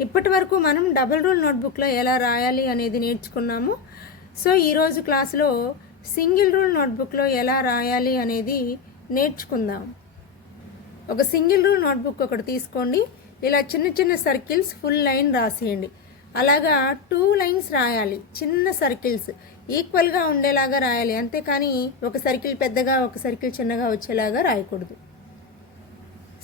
ఇప్పటి వరకు మనం డబుల్ రూల్ నోట్బుక్లో ఎలా రాయాలి అనేది నేర్చుకున్నాము. సో ఈరోజు క్లాస్లో సింగిల్ రూల్ నోట్బుక్లో ఎలా రాయాలి అనేది నేర్చుకుందాం. ఒక సింగిల్ రూల్ నోట్బుక్ ఒకటి తీసుకోండి. ఇలా చిన్న చిన్న సర్కిల్స్ ఫుల్ లైన్ రాసేయండి. అలాగా టూ లైన్స్ రాయాలి. చిన్న సర్కిల్స్. ఈక్వల్గా ఉండేలాగా రాయాలి. అంతేకాని ఒక సర్కిల్ పెద్దగా ఒక సర్కిల్ చిన్నగా వచ్చేలాగా రాయకూడదు.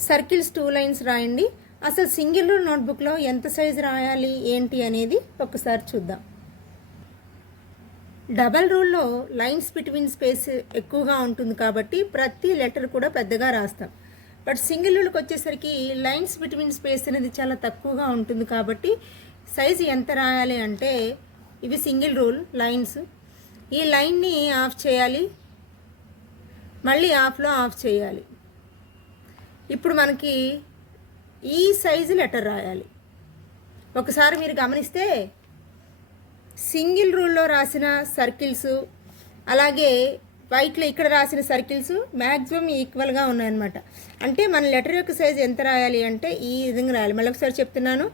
సర్కిల్స్ టూ లైన్స్ రాయండి. అసలు సింగిల్ రూల్ నోట్బుక్లో ఎంత సైజు రాయాలి ఏంటి అనేది ఒకసారి చూద్దాం. డబల్ రూల్లో లైన్స్ బిట్వీన్ స్పేస్ ఎక్కువగా ఉంటుంది కాబట్టి ప్రతి లెటర్ కూడా పెద్దగా రాస్తాం. బట్ సింగిల్ రూల్కి వచ్చేసరికి లైన్స్ బిట్వీన్ స్పేస్ అనేది చాలా తక్కువగా ఉంటుంది కాబట్టి సైజు ఎంత రాయాలి అంటే ఇవి సింగిల్ రూల్ లైన్స్. ఈ లైన్ని ఆఫ్ చేయాలి మళ్ళీ ఆఫ్లో ఆఫ్ చేయాలి. ఇప్పుడు మనకి ఈ సైజు లెటర్ రాయాలి. ఒకసారి మీరు గమనిస్తే సింగిల్ రూల్లో రాసిన సర్కిల్స్ అలాగే వైట్లో ఇక్కడ రాసిన సర్కిల్స్ మ్యాక్సిమం ఈక్వల్గా ఉన్నాయన్నమాట. అంటే మన లెటర్ యొక్క సైజ్ ఎంత రాయాలి అంటే ఈ విధంగా రాయాలి. మళ్ళీ ఒకసారి చెప్తున్నాను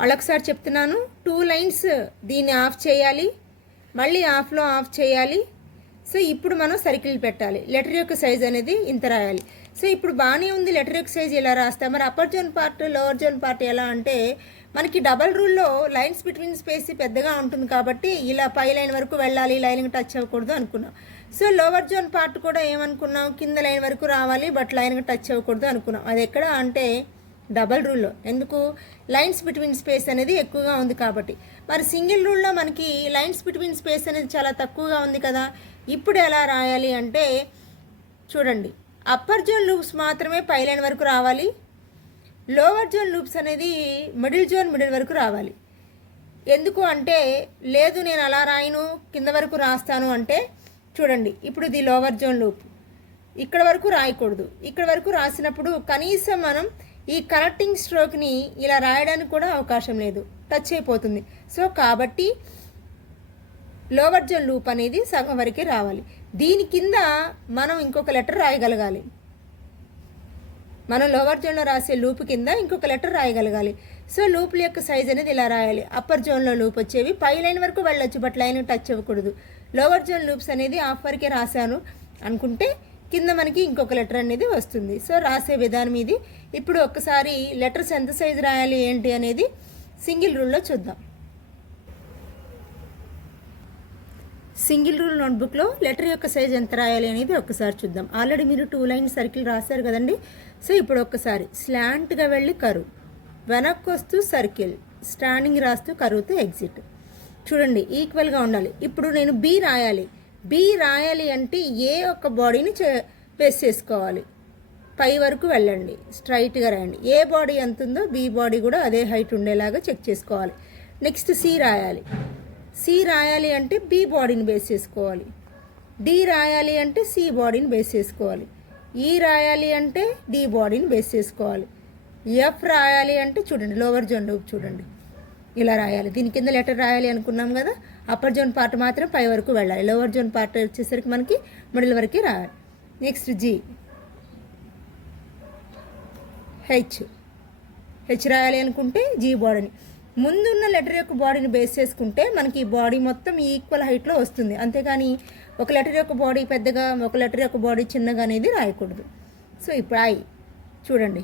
మళ్ళొకసారి చెప్తున్నాను టూ లైన్స్ దీన్ని ఆఫ్ చేయాలి మళ్ళీ ఆఫ్లో ఆఫ్ చేయాలి సో ఇప్పుడు మనం సర్కిల్ పెట్టాలి. లెటర్ యొక్క సైజ్ అనేది ఇంత రాయాలి. సో ఇప్పుడు బాగానే ఉంది లెటర్ యొక్క సైజ్ ఇలా రాస్తే? మరి upper zone part lower zone part ఎలా అంటే మనకి డబల్ రూల్లో లైన్స్ బిట్వీన్ స్పేస్ పెద్దగా ఉంటుంది కాబట్టి ఇలా పై లైన్ వరకు వెళ్ళాలి లైన్కి టచ్ అవ్వకూడదు అనుకున్నాం. సో లోవర్ జోన్ పార్ట్ కూడా ఏమనుకున్నాం? కింద లైన్ వరకు రావాలి బట్ లైన్కి టచ్ అవ్వకూడదు అనుకున్నాం. అది ఎక్కడ అంటే డబల్ రూల్లో. ఎందుకు? లైన్స్ బిట్వీన్ స్పేస్ అనేది ఎక్కువగా ఉంది కాబట్టి. మరి సింగిల్ రూల్లో మనకి లైన్స్ బిట్వీన్ స్పేస్ అనేది చాలా తక్కువగా ఉంది కదా. ఇప్పుడు ఎలా రాయాలి అంటే చూడండి. అప్పర్ జోన్ లూప్స్ మాత్రమే పై లైన్ వరకు రావాలి. లోవర్ జోన్ లూప్స్ అనేది మిడిల్ జోన్ మిడిల్ వరకు రావాలి. ఎందుకు అంటే లేదు నేను అలా రాయను కింద వరకు రాస్తాను అంటే చూడండి. ఇప్పుడు ఇది లోవర్ జోన్ లూప్. ఇక్కడ వరకు రాయకూడదు. ఇక్కడ వరకు రాసినప్పుడు కనీసం మనం ఈ కనెక్టింగ్ స్ట్రోక్ని ఇలా రాయడానికి కూడా అవకాశం లేదు. టచ్ అయిపోతుంది. సో కాబట్టి లోవర్ జోన్ లూప్ అనేది సగం వరకే రావాలి. దీని కింద మనం ఇంకొక లెటర్ రాయగలగాలి. మనం లోవర్ జోన్లో రాసే లూప్ కింద ఇంకొక లెటర్ రాయగలగాలి. సో లూప్ల యొక్క సైజ్ అనేది ఇలా రాయాలి. అప్పర్ జోన్లో లూప్ వచ్చేవి పై లైన్ వరకు వెళ్ళొచ్చు బట్ లైన్ టచ్ అవ్వకూడదు. లోవర్ జోన్ లూప్స్ అనేది హాఫ్ వరకే రాశాను అనుకుంటే కింద మనకి ఇంకొక లెటర్ అనేది వస్తుంది. సో రాసే విధానం ఇది. ఇప్పుడు ఒక్కసారి లెటర్స్ ఎంత సైజు రాయాలి ఏంటి అనేది సింగిల్ రూల్లో చూద్దాం. సింగిల్ రూల్ నోట్బుక్లో లెటర్ యొక్క సైజ్ ఎంత రాయాలి అనేది ఒక్కసారి చూద్దాం. ఆల్రెడీ మీరు టూ లైన్ సర్కిల్ రాశారు కదండి. సో ఇప్పుడు ఒక్కసారి. స్లాంట్గా వెళ్ళి కరువు వెనక్కి వస్తూ సర్కిల్. స్టాండింగ్ రాస్తూ కరువుతూ ఎగ్జిట్. చూడండి ఈక్వల్గా ఉండాలి. ఇప్పుడు నేను బి రాయాలి. బి రాయాలి అంటే ఏ ఒక్క బాడీని చే పేస్ చేసుకోవాలి. పై వరకు వెళ్ళండి. స్ట్రైట్గా రాయండి. ఏ బాడీ ఎంత ఉందో బి బాడీ కూడా అదే హైట్ ఉండేలాగా చెక్ చేసుకోవాలి. నెక్స్ట్ సి రాయాలి. సి రాయాలి అంటే బి బాడీని బేస్ చేసుకోవాలి. డి రాయాలి అంటే సి బాడీని బేస్ చేసుకోవాలి. ఈ రాయాలి అంటే డి బాడీని బేస్ చేసుకోవాలి. ఎఫ్ రాయాలి అంటే చూడండి లోవర్ జోన్ చూడండి. ఇలా రాయాలి. దీని కింద లెటర్ రాయాలి అనుకున్నాం కదా అప్పర్ జోన్ పార్ట్ మాత్రం పై వరకు వెళ్ళాలి. లోవర్ జోన్ పార్ట్ వచ్చేసరికి మనకి మిడిల్ వరకు రాయాలి నెక్స్ట్ జీ హెచ్ హెచ్ రాయాలి అనుకుంటే జీ బాడీని ముందున్న లెటర్ యొక్క బాడీని బేస్ చేసుకుంటే మనకి ఈ బాడీ మొత్తం ఈక్వల్ హైట్లో వస్తుంది. అంతేకాని ఒక లెటర్ యొక్క బాడీ పెద్దగా ఒక లెటర్ యొక్క బాడీ చిన్నగా అనేది రాయకూడదు. సో ఇప్పుడు ఐ చూడండి.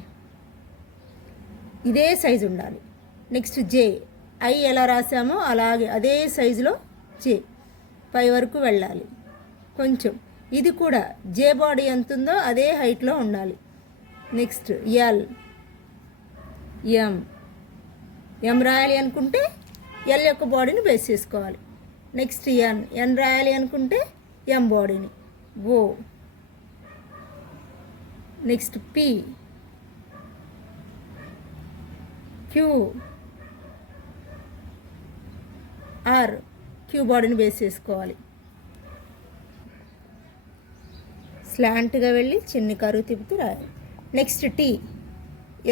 ఇదే సైజు ఉండాలి. నెక్స్ట్ జే ఐ ఎలా రాసామో అలాగే అదే సైజులో జే పై వరకు వెళ్ళాలి. కొంచెం. ఇది కూడా జే బాడీ ఎంత ఉందో అదే హైట్లో ఉండాలి. Next L. ఎం. ఎం రాయాలి అనుకుంటే ఎల్ యొక్క బాడీని బేస్ చేసుకోవాలి. నెక్స్ట్ ఎన్. ఎన్ రాయాలి అనుకుంటే ఎం బాడీని. O. Next P. Q. R Q బాడీని బేస్ చేసుకోవాలి. స్లాంట్గా వెళ్ళి చిన్ని కరువు తిప్పుతూ రాయాలి. నెక్స్ట్ టీ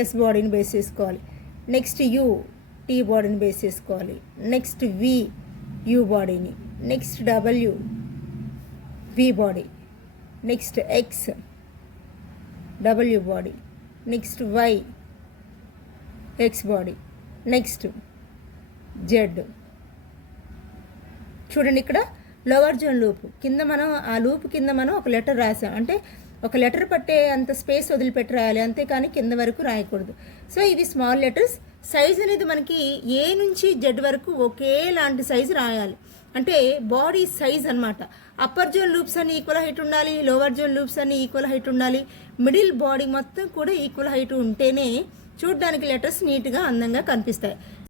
ఎస్ బాడీని బేస్ చేసుకోవాలి. నెక్స్ట్ యూ టీ బాడీని బేస్ చేసుకోవాలి. నెక్స్ట్ వి యూ బాడీని. Next W V body. Next X W body. Next Y X body. Next Z. చూడండి ఇక్కడ లోవర్ జోన్ లూప్. కింద మనం ఆ లూప్ కింద మనం ఒక లెటర్ రాసాం. అంటే ఒక లెటర్ పట్టే అంత స్పేస్ వదిలిపెట్టి రాయాలి. అంతేకాని కింద వరకు రాయకూడదు. సో ఇవి స్మాల్ లెటర్స్. సైజ్ అనేది మనకి ఏ నుంచి జెడ్ వరకు ఒకేలాంటి సైజు రాయాలి. అంటే బాడీ సైజ్ అన్నమాట. అప్పర్ జోన్ లూప్స్ అన్ని ఈక్వల్ హైట్ ఉండాలి లోవర్ జోన్ లూప్స్ అన్ని ఈక్వల్ హైట్ ఉండాలి. మిడిల్ బాడీ మొత్తం కూడా ఈక్వల్ హైట్ ఉంటేనే చూడడానికి లెటర్స్ నీట్గా అందంగా కనిపిస్తాయి.